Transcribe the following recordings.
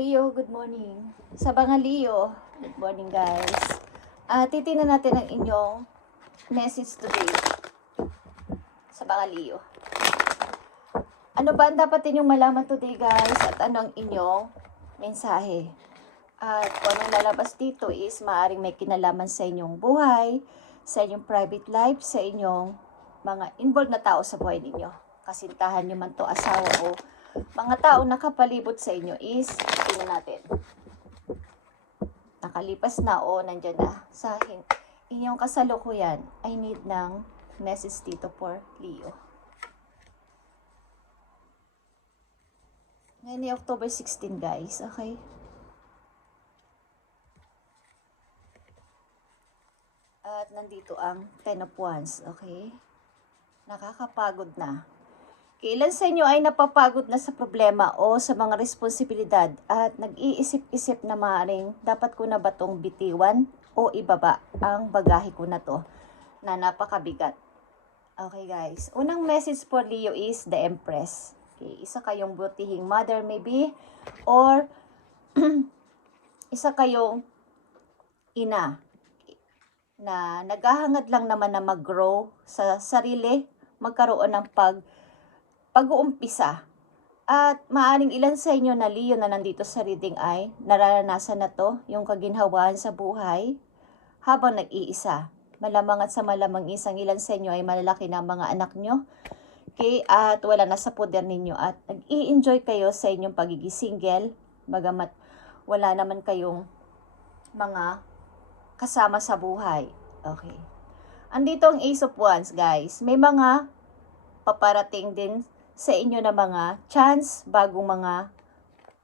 Leo, good morning. Sa mga Leo, good morning guys. Titingnan natin ang inyong message today sa mga Leo. Ano ba ang dapat inyong malaman today guys at ano ang inyong mensahe? At kung anong lalabas dito is maaaring may kinalaman sa inyong buhay, sa inyong private life, sa inyong mga involved na tao sa buhay ninyo. Kasintahan nyo man to, asawa o mga tao nakapalibot sa inyo is, tingnan natin. Nakalipas na o nandyan na sa inyong kasalukuyan. I need ng message dito for Leo. Ngayon ay October 16 guys, okay? At nandito ang 10 of Wands, okay? Nakakapagod na. Kailan sa inyo ay napapagod na sa problema o sa mga responsibilidad at nag-iisip-isip na maaaring dapat ko na ba itong bitiwan o ibaba ang bagahe ko na to na napakabigat. Okay guys, unang message for Leo is the Empress. Okay, isa kayong butihing mother maybe or isa kayong ina na naghahangad lang naman na mag-grow sa sarili, magkaroon ng pag-uumpisa. At maaring ilan sa inyo na Leo na nandito sa reading ay nararanasan na to, yung kaginhawaan sa buhay habang nag-iisa. Malamang at sa malamang isang ilan sa inyo ay malalaki na mga anak nyo. Okay, at wala na sa poder ninyo at nag-i-enjoy kayo sa inyong pagiging single, bagamat wala naman kayong mga kasama sa buhay. Okay. Andito ang Ace of Wands guys. May mga paparating din sa inyo na mga chance, bagong mga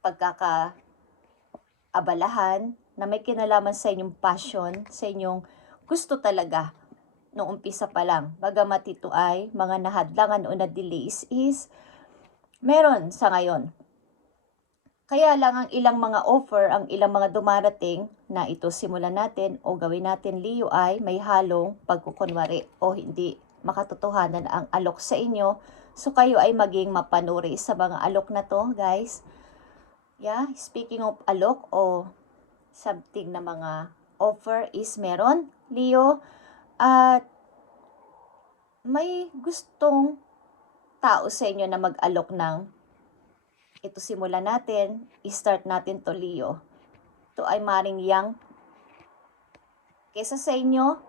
pagkakaabalahan na may kinalaman sa inyong passion, sa inyong gusto talaga noong umpisa pa lang. Bagamat ito ay mga nahadlangan o na-delays is meron sa ngayon. Kaya lang ang ilang mga offer, ang ilang mga dumarating na ito simulan natin o gawin natin Leo ay may halong pagkukunwari o hindi makatotohanan ang alok sa inyo. So kayo ay maging mapanuri sa mga alok na to guys. Yeah, speaking of alok o something na mga offer is meron Leo. At may gustong tao sa inyo na mag-alok ng ito simulan natin, i-start natin to Leo. Ito ay maring young kesa sa inyo,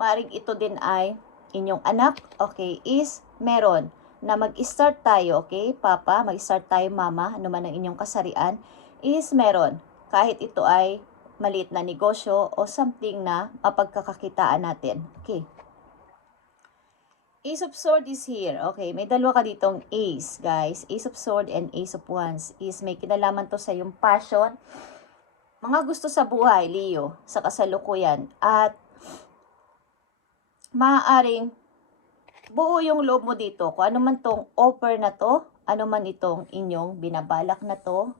maring ito din ay inyong anak, okay, is meron na mag-start tayo, okay, papa, mag-start tayo mama, ano man ang inyong kasarian, is meron. Kahit ito ay maliit na negosyo o something na mapagkakakitaan natin, okay. Ace of Swords is here. Okay, may dalawa ka ditong Ace, guys. Ace of Swords and Ace of Wands is may kinalaman to sa yung passion, mga gusto sa buhay, Leo, sa kasalukuyan. At maaaring buo yung loob mo dito. Kung ano man tong offer na to, ano man itong inyong binabalak na to,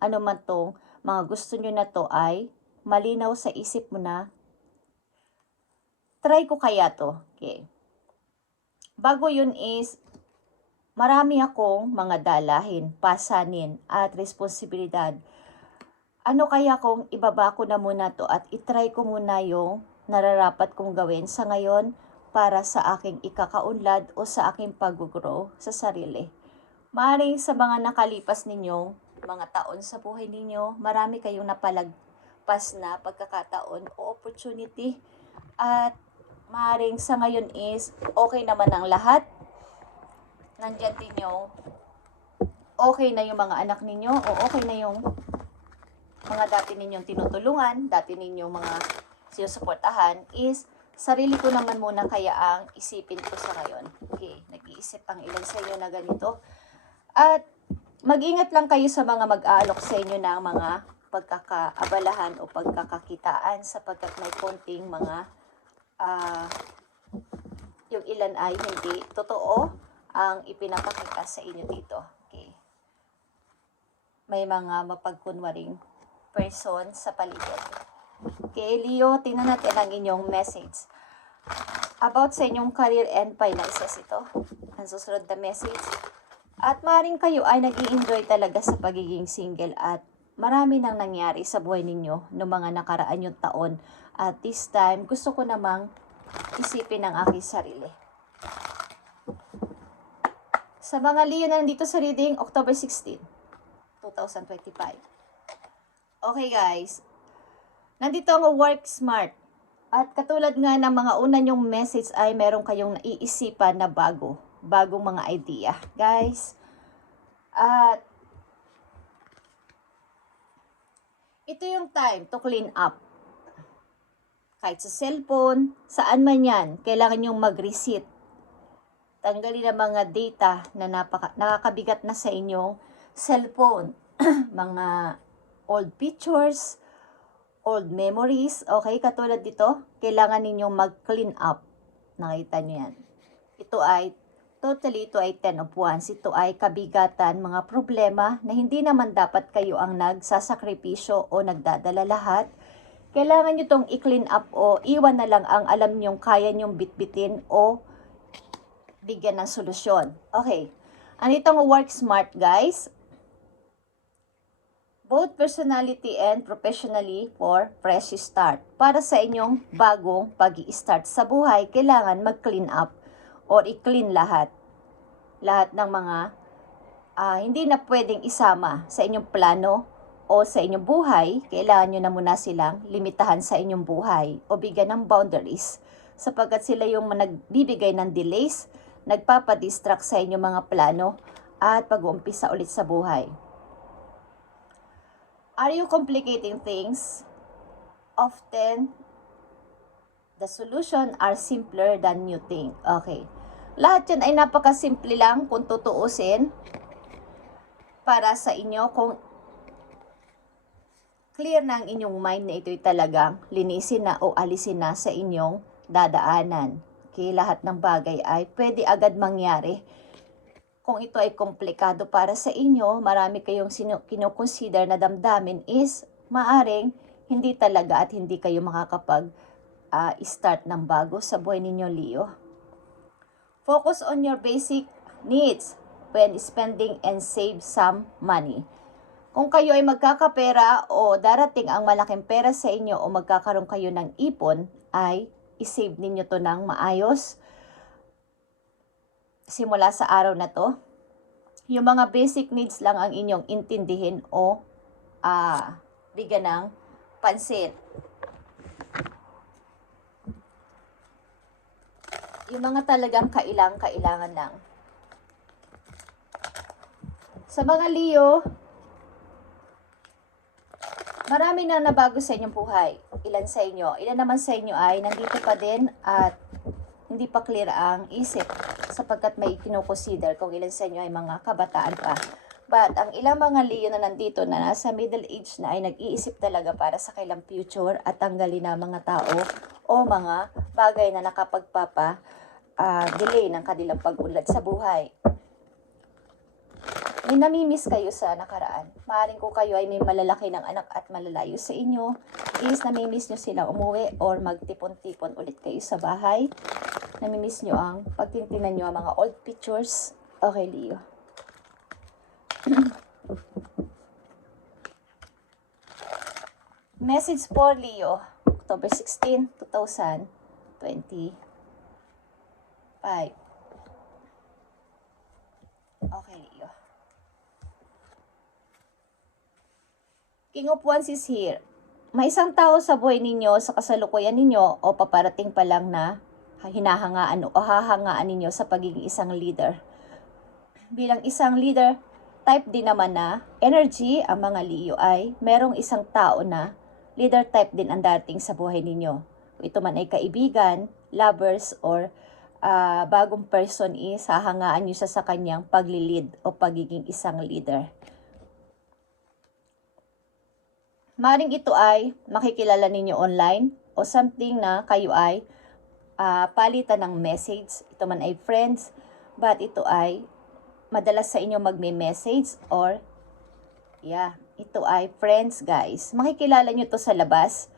ano man tong mga gusto nyo na to ay malinaw sa isip mo na, try ko kaya to. Okay. Bago yun is, marami akong mga dalahin, pasanin, at responsibilidad. Ano kaya kung ibaba ko na muna to at itry ko muna yung nararapat kong gawin sa ngayon para sa aking ikakaunlad o sa aking pag-grow sa sarili. Maaaring sa mga nakalipas ninyong mga taon sa buhay ninyo, marami kayong napalagpas na pagkakataon o opportunity at maaaring sa ngayon is okay naman ang lahat. Nandyan din yung okay na yung mga anak ninyo o okay na yung mga dati ninyong tinutulungan, dati ninyong mga sinusuportahan is sarili ko naman muna kaya ang isipin ko sa ngayon. Okay, nag-iisip ang ilan sa inyo na ganito. At mag-ingat lang kayo sa mga mag-aalok sa inyo ng mga pagkakaabalahan o pagkakakitaan sapagkat may konting mga yung ilan ay hindi totoo ang ipinapakita sa inyo dito. Okay. May mga mapagkunwaring person sa paligid. Okay, Leo, tingnan natin ang inyong message. About sa inyong career and finances ito. Ang susunod na message. At maaaring kayo ay nag-i-enjoy talaga sa pagiging single at marami nang nangyari sa buhay ninyo noong mga nakaraan yung taon. At this time, gusto ko namang isipin ang aking sarili. Sa mga Leo na nandito sa reading, October 16, 2025. Okay guys, nandito ang work smart. At katulad nga ng mga una nyong message ay meron kayong naiisipan na bagong mga idea. Guys, at ito yung time to clean up. Kahit sa cellphone, saan man yan, kailangan nyong mag-reset. Tanggalin ang mga data na nakakabigat na sa inyong cellphone. Mga old pictures, old memories, okay? Katulad dito, kailangan ninyong mag-clean up. Nakita nyo yan. Ito ay 10 of Wands. Ito ay kabigatan, mga problema na hindi naman dapat kayo ang nagsasakripisyo o nagdadala lahat. Kailangan nyo itong i-clean up o iwan na lang ang alam nyong kaya nyong bitbitin o bigyan ng solusyon. Okay. Ano itong work smart, guys? Both personality and professionally for fresh start. Para sa inyong bagong pag-i-start sa buhay, kailangan mag-clean up or i-clean lahat. Lahat ng mga hindi na pwedeng isama sa inyong plano o sa inyong buhay, kailangan nyo na muna silang limitahan sa inyong buhay o bigyan ng boundaries sapagkat sila yung nagbibigay ng delays, nagpapadistract sa inyong mga plano at pag-uumpisa ulit sa buhay. Are you complicating things? Often, the solution are simpler than you think. Okay. Lahat yan ay napakasimple lang kung tutuusin para sa inyo kung clear na ang inyong mind na ito'y talagang linisin na o alisin na sa inyong dadaanan. Okay, lahat ng bagay ay pwede agad mangyari. Kung ito ay komplikado para sa inyo, marami kayong kinoconsider na damdamin is maaring hindi talaga at hindi kayo makakapag-start ng bago sa buhay ninyo, Leo. Focus on your basic needs when spending and save some money. Kung kayo ay magkakapera o darating ang malaking pera sa inyo o magkakaroon kayo ng ipon, ay isave ninyo to ng maayos. Simula sa araw na to, yung mga basic needs lang ang inyong intindihin o bigyan ng pansin. Yung mga talagang kailangan lang. Sa mga Leo, marami na nabago sa inyong buhay. Ilan sa inyo? Ilan naman sa inyo ay nandito pa din at hindi pa clear ang isip sapagkat may kinoconsider kung ilan sa inyo ay mga kabataan pa. But ang ilang mga Leo na nandito na nasa middle age na ay nag-iisip talaga para sa kailang future at tanggalin na mga tao o mga bagay na delay ng kanilang pag-unlad sa buhay. May namimiss kayo sa nakaraan. Maaaring kung kayo ay may malalaki ng anak at malalayo sa inyo, is namimiss nyo silang umuwi or magtipon-tipon ulit kayo sa bahay. Namimiss nyo ang pagtintinan nyo ang mga old pictures. Okay, Leo. Message for Leo, October 16, 2025. Okay, Leo. King of Wands is here. May isang tao sa buhay ninyo, sa kasalukuyan ninyo, o paparating pa lang na hinahangaan o hahangaan ninyo sa pagiging isang leader. Bilang isang leader, type din naman na energy ang mga Leo ay merong isang tao na leader type din ang dating sa buhay ninyo. Ito man ay kaibigan, lovers, or bagong person is hahangaan nyo sa kanyang paglilid o pagiging isang leader. Maring ito ay makikilala ninyo online o something na kayo ay palitan ng message. Ito man ay friends, but ito ay madalas sa inyo magme-message or ito ay friends, guys. Makikilala nyo to sa labas.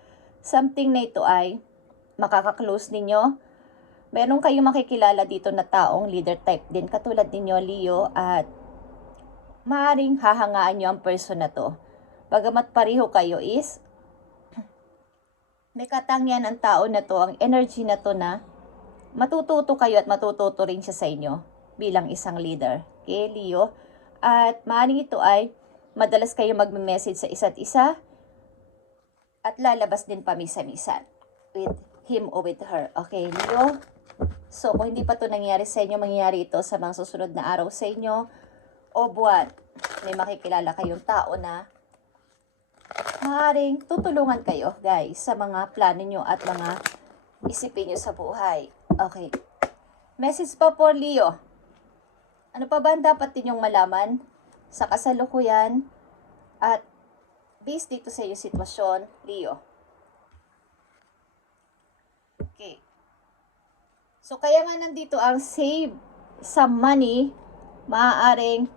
Something na ito ay makaka-close ninyo. Meron kayong makikilala dito na taong leader type din katulad ninyo, Leo, at maaring hahangaan nyo ang person na to. Bagamat pareho kayo is, may katangian ang tao na to, ang energy na to na matututo kayo at matututo rin siya sa inyo bilang isang leader. Okay, Leo? At maaaring ito ay madalas kayo magme-message sa isa't isa at lalabas din pamisa-misan with him or with her. Okay, Leo? So, kung hindi pa ito nangyari sa inyo, mangyayari ito sa mga susunod na araw sa inyo o buwan. May makikilala kayong tao na maaaring tutulungan kayo, guys, sa mga plano nyo at mga isipin nyo sa buhay. Okay. Message pa po, Leo. Ano pa ba ang dapat ninyong malaman sa kasalukuyan at based dito sa iyong sitwasyon, Leo? Okay. So, kaya nga nandito ang save some money, maaaring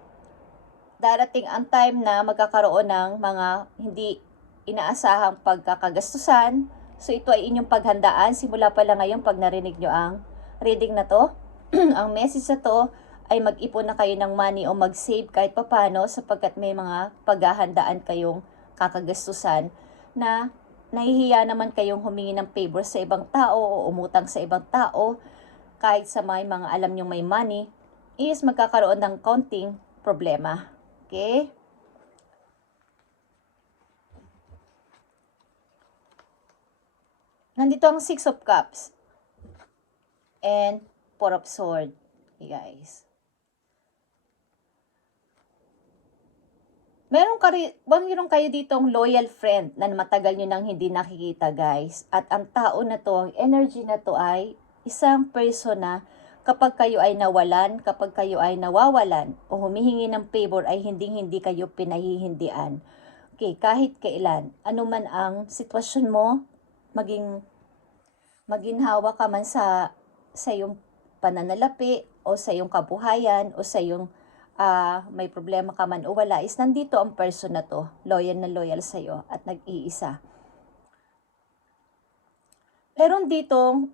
darating ang time na magkakaroon ng mga hindi inaasahang pagkakagastusan. So, ito ay inyong paghandaan. Simula pa lang ngayon pag narinig nyo ang reading na to. Ang message na to ay mag-ipon na kayo ng money o mag-save kahit papano sapagkat may mga paghahandaan kayong kakagastusan na nahihiya naman kayong humingi ng favor sa ibang tao o umutang sa ibang tao kahit sa may mga alam nyong may money is magkakaroon ng konting problema. Okay? Nandito ang 6 of Cups and 4 of Swords. Okay, guys. Meron kayo ditong loyal friend na matagal nyo nang hindi nakikita, guys. At ang tao na to, ang energy na to ay isang person na kapag kayo ay nawalan, kapag kayo ay nawawalan o humihingi ng favor ay hindi kayo pinahihindian. Okay, kahit kailan, anuman ang sitwasyon mo, maginhawa ka man sa iyong pananalapi o sa iyong kabuhayan o sa iyong may problema ka man o wala, is nandito ang person na to, loyal sa iyo at nag-iisa. Meron ditong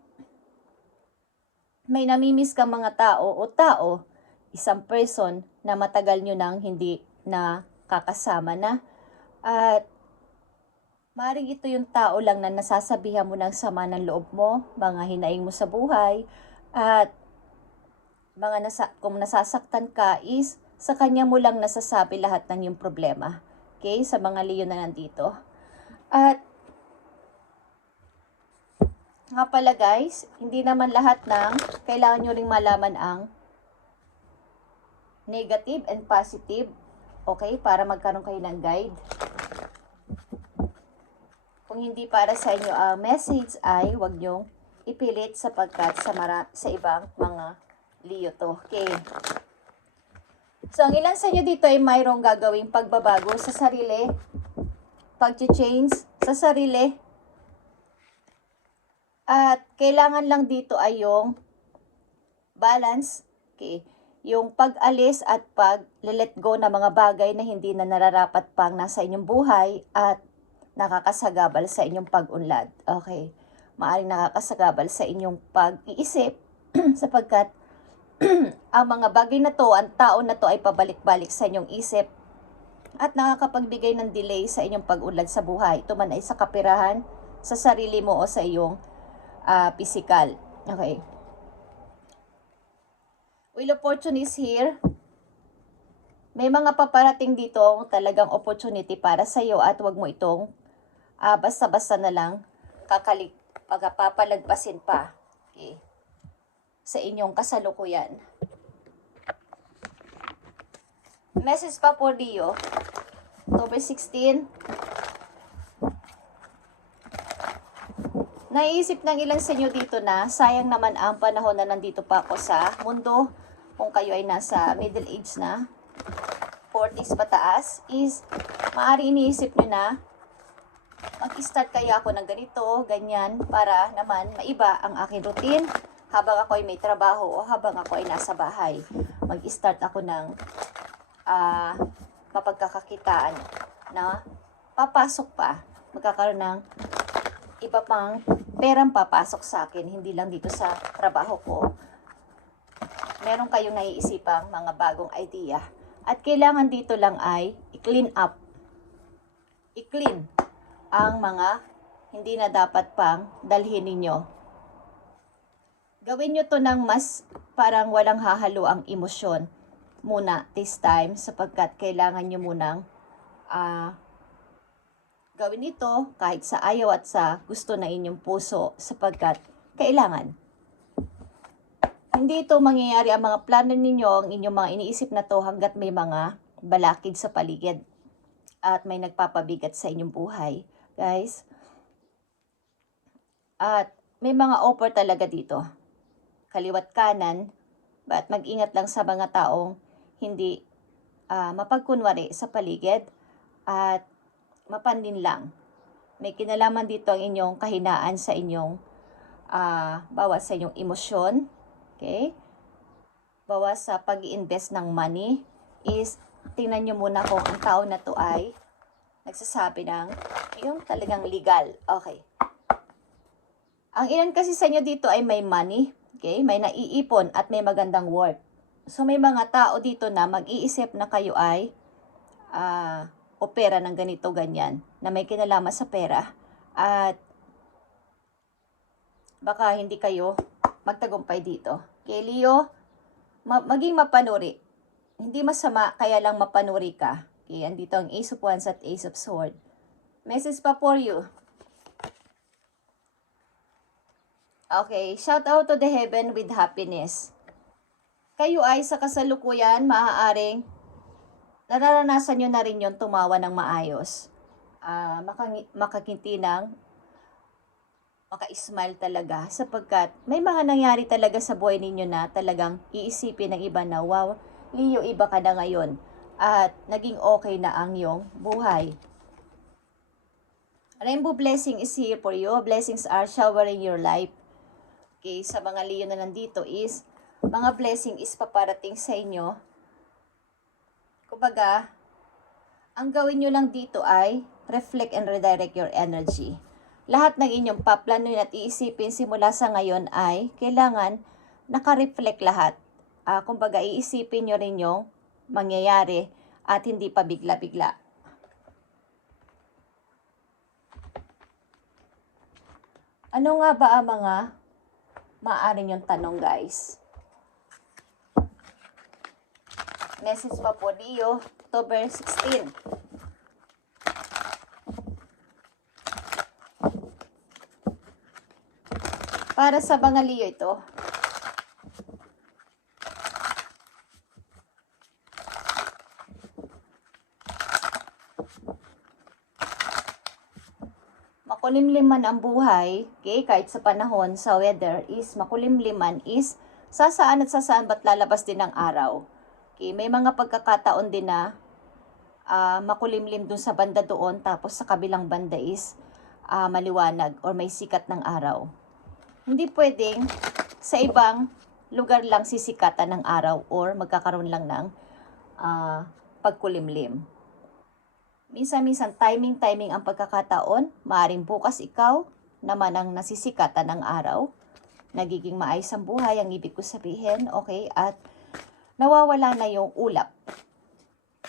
may namimiss kang mga tao, isang person na matagal nyo nang hindi na kakasama na. At maaaring ito yung tao lang na nasasabihan mo ng sama ng loob mo, mga hinaing mo sa buhay, at kung nasasaktan ka is sa kanya mo lang nasasabi lahat ng yung problema. Okay? Sa mga Leo na nandito. At nga pala, guys, hindi naman lahat ng kailangan nyo ring malaman ang negative and positive. Okay? Para magkaroon kayo ng guide. Kung hindi para sa inyo ang message ay huwag nyong ipilit sapagkat sa ibang mga Leo to. Okay. So, ang ilan sa inyo dito ay mayroong gagawing pagbabago sa sarili, pag-change sa sarili, at kailangan lang dito ay yung balance, okay, yung pag-alis at pag-let go ng mga bagay na hindi na nararapat pang nasa inyong buhay at nakakasagabal sa inyong pag-unlad. Okay. Maaaring nakakasagabal sa inyong pag-iisip sapagkat ang mga bagay na to, ang tao na to ay pabalik-balik sa inyong isip at nakakapagbigay ng delay sa inyong pag-unlad sa buhay. Ito man ay sa kapirahan, sa sarili mo o sa iyong physical. Okay. Wheel of Fortune is here. May mga paparating dito talagang opportunity para sa iyo at wag mo itong basta-basta na lang papalagpasin pa. Okay. Sa inyong kasalukuyan. Message pa po, Leo. October 16. Naiisip ng ilan sa inyo dito na sayang naman ang panahon na nandito pa ako sa mundo. Kung kayo ay nasa middle age na, 40s pataas, is maaari iniisip nyo na mag-start kaya ako ng ganito, ganyan, para naman maiba ang aking routine habang ako ay may trabaho o habang ako ay nasa bahay. Mag-start ako ng mapagkakakitaan na papasok pa. Magkakaroon ng iba pang perang papasok sa akin, hindi lang dito sa trabaho ko. Meron kayong naiisipang mga bagong idea At kailangan dito lang ay i-clean up. I-clean ang mga hindi na dapat pang dalhin ninyo. Gawin nyo to ng mas parang walang hahalo ang emosyon muna this time, sapagkat kailangan nyo munang gawin ito kahit sa ayaw at sa gusto na inyong puso, sapagkat kailangan. Hindi ito mangyayari ang mga plano ninyo, ang inyong mga iniisip na to, hanggat may mga balakid sa paligid at may nagpapabigat sa inyong buhay, guys. At may mga offer talaga dito, kaliwat kanan, at mag-ingat lang sa mga taong hindi mapagkunwari sa paligid at mapanlin lang. May kinalaman dito ang inyong kahinaan sa inyong bawas sa inyong emosyon. Okay? Bawas sa pag-i-invest ng money is, tingnan nyo muna kung ang tao na to ay nagsasabi ng yung talagang legal. Okay. Ang ilan kasi sa inyo dito ay may money. Okay? May naiipon at may magandang work. So may mga tao dito na mag-iisip na kayo ay opera ng ganito ganyan, na may kinalaman sa pera, at baka hindi kayo magtagumpay dito. Kay Leo, maging mapanuri. Hindi masama, kaya lang mapanuri ka. Okay, andito ang Ace of Wands at Ace of Swords. Message pa for you. Okay, shout out to the heaven with happiness. Kayo ay sa kasalukuyan, maaaring nararanasan nyo na rin yung tumawa ng maayos. Makakinti ng maka-smile talaga, sapagkat may mga nangyari talaga sa buhay ninyo na talagang iisipin ng iba na, wow, Leo, iba ka na ngayon at naging okay na ang iyong buhay. Rainbow blessing is here for you. Blessings are showering your life. Okay, sa mga Leo na nandito is, mga blessing is paparating sa inyo. Kumbaga, ang gawin nyo lang dito ay reflect and redirect your energy. Lahat ng inyong paplanuin at iisipin simula sa ngayon ay kailangan naka-reflect lahat. Kumbaga, iisipin nyo rin yung mangyayari at hindi pa bigla-bigla. Ano nga ba ang mga maaari nyong tanong, guys? Message pa po, Leo, October 16. Para sa mga Leo ito. Makulimliman ang buhay, okay? Kahit sa panahon, sa weather is makulimliman is sasaan at sasaan ba't lalabas din ang araw. Okay? May mga pagkakataon din na makulimlim dun sa banda doon, tapos sa kabilang banda is maliwanag or may sikat ng araw. Hindi pwedeng sa ibang lugar lang sisikatan ng araw or magkakaroon lang ng pagkulimlim. Minsan-minsan, timing ang pagkakataon. Maaring bukas ikaw naman ang nasisikatan ng araw. Nagiging maayos ang buhay, ang ibig ko sabihin, okay? At nawawala na yung ulap.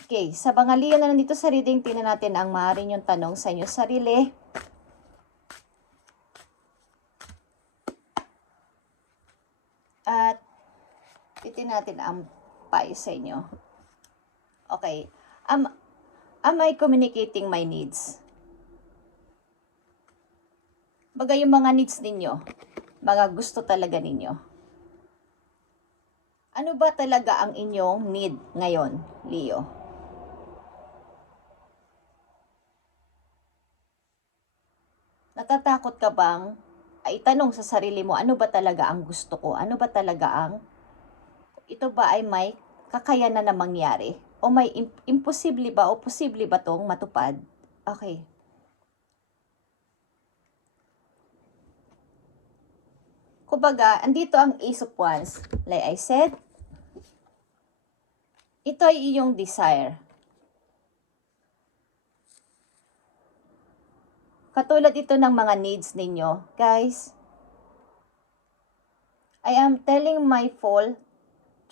Okay, sa mga Leo na nandito sa reading, tingnan natin ang maaaring yung tanong sa inyo sarili. At tingnan natin ang payo sa inyo. Okay, am I communicating my needs? Baga yung mga needs ninyo, mga gusto talaga ninyo. Ano ba talaga ang inyong need ngayon, Leo? Natatakot ka bang itanong sa sarili mo, ano ba talaga ang gusto ko? Ano ba talaga ang, ito ba ay may kakayanan na mangyari? O may imposible ba o posible ba tong matupad? Okay. Kumbaga, andito ang Ace of Wands. Like I said, ito ay iyong desire. Katulad ito ng mga needs ninyo. Guys, I am telling my full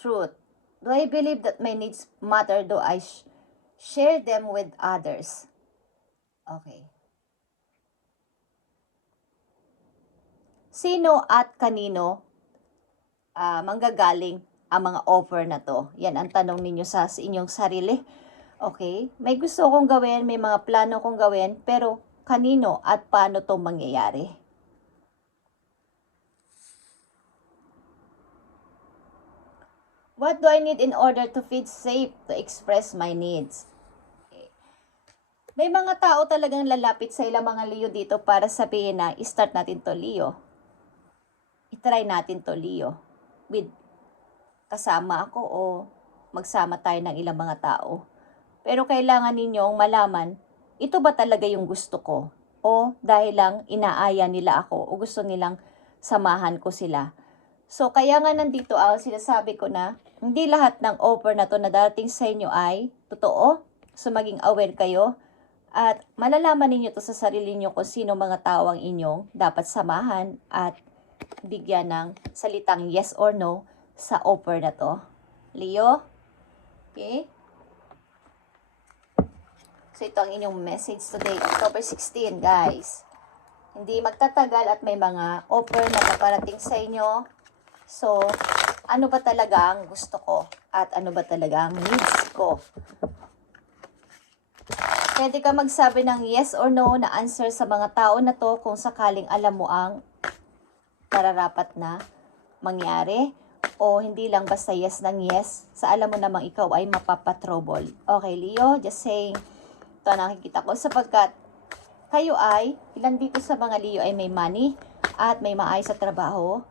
truth. Do I believe that my needs matter? Do I share them with others? Okay. Sino at kanino manggagaling ang mga offer na to? Yan ang tanong ninyo sa inyong sarili. Okay? May gusto kong gawin, may mga plano kong gawin, pero kanino at paano to mangyayari? What do I need in order to feel safe to express my needs? Okay. May mga tao talagang lalapit sa ilang mga Leo dito para sabihin na, start natin to Leo. I-try natin to Leo. With kasama ako o magsama tayo ng ilang mga tao. Pero kailangan ninyong malaman, ito ba talaga yung gusto ko? O dahil lang inaaya nila ako o gusto nilang samahan ko sila? So, kaya nga nandito sinasabi ko na hindi lahat ng offer na to na darating sa inyo ay totoo. So, maging aware kayo at malalaman ninyo to sa sarili niyo kung sino mga tao ang inyong dapat samahan at bigyan ng salitang yes or no sa offer na to. Leo? Okay? So, ito ang inyong message today, October 16, guys. Hindi magtatagal at may mga offer na paparating sa inyo. So, ano ba talaga ang gusto ko? At ano ba talaga ang needs ko? Pwede ka magsabi ng yes or no na answer sa mga tao na to kung sakaling alam mo ang nararapat na mangyari. O hindi lang basta yes ng yes sa alam mo namang ikaw ay mapapatrouble. Okay, Leo? Just saying, ito nakikita ko sapagkat kayo ay, ilan dito sa mga Leo ay may money at may maayos sa trabaho.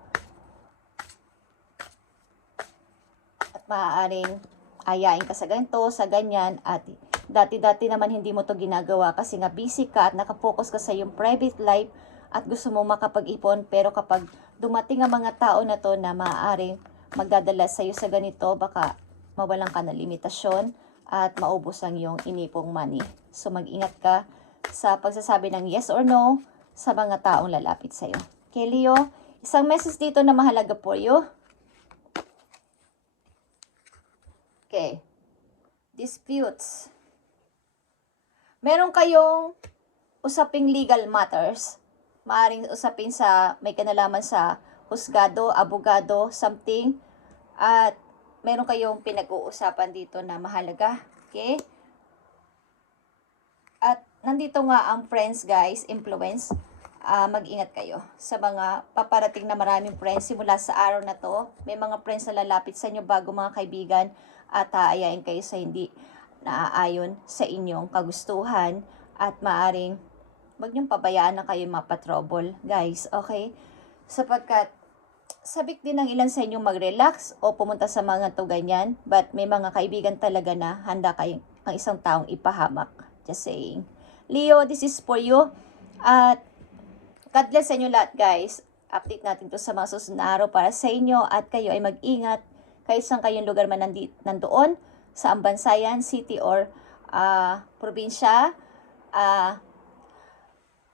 Maaaring ayain ka sa ganito, sa ganyan, at dati-dati naman hindi mo to ginagawa kasi nga busy ka at nakapokus ka sa iyong private life at gusto mo makapag-ipon, pero kapag dumating ang mga tao na to na maaaring magdadala sa iyo sa ganito, baka mawalan ka ng limitasyon at maubos ang iyong inipong money. So mag-ingat ka sa pagsasabi ng yes or no sa mga taong lalapit sa iyo. Okay, Leo, isang message dito na mahalaga for you. Okay. Disputes. Meron kayong usaping legal matters. Maaring usapin sa may kinalaman sa husgado, abogado, something. At meron kayong pinag-uusapan dito na mahalaga. Okay? At nandito nga ang friends, guys, influence. Mag-ingat kayo sa mga paparating na maraming friends simula sa araw na to. May mga friends na lalapit sa inyo bago mga kaibigan at aayain kayo sa hindi naaayon sa inyong kagustuhan at maaring wag niyong pabayaan na kayo mapatrouble, guys, okay? Sapagkat sabik din ng ilan sa inyong mag-relax o pumunta sa mga to ganyan, but may mga kaibigan talaga na handa kayong ang isang taong ipahamak. Just saying. Leo, this is for you. At God bless sa inyo lahat, guys. Update natin to sa mga susunod na araw para sa inyo at kayo ay mag-ingat kahit saan kayong lugar man nandoon sa Ambansayan, city or probinsya.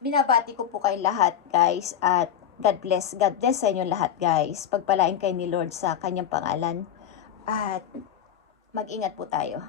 Binabati ko po kayo lahat, guys, at God bless sa inyo lahat, guys. Pagpalain kayo ni Lord sa kanyang pangalan at mag-ingat po tayo.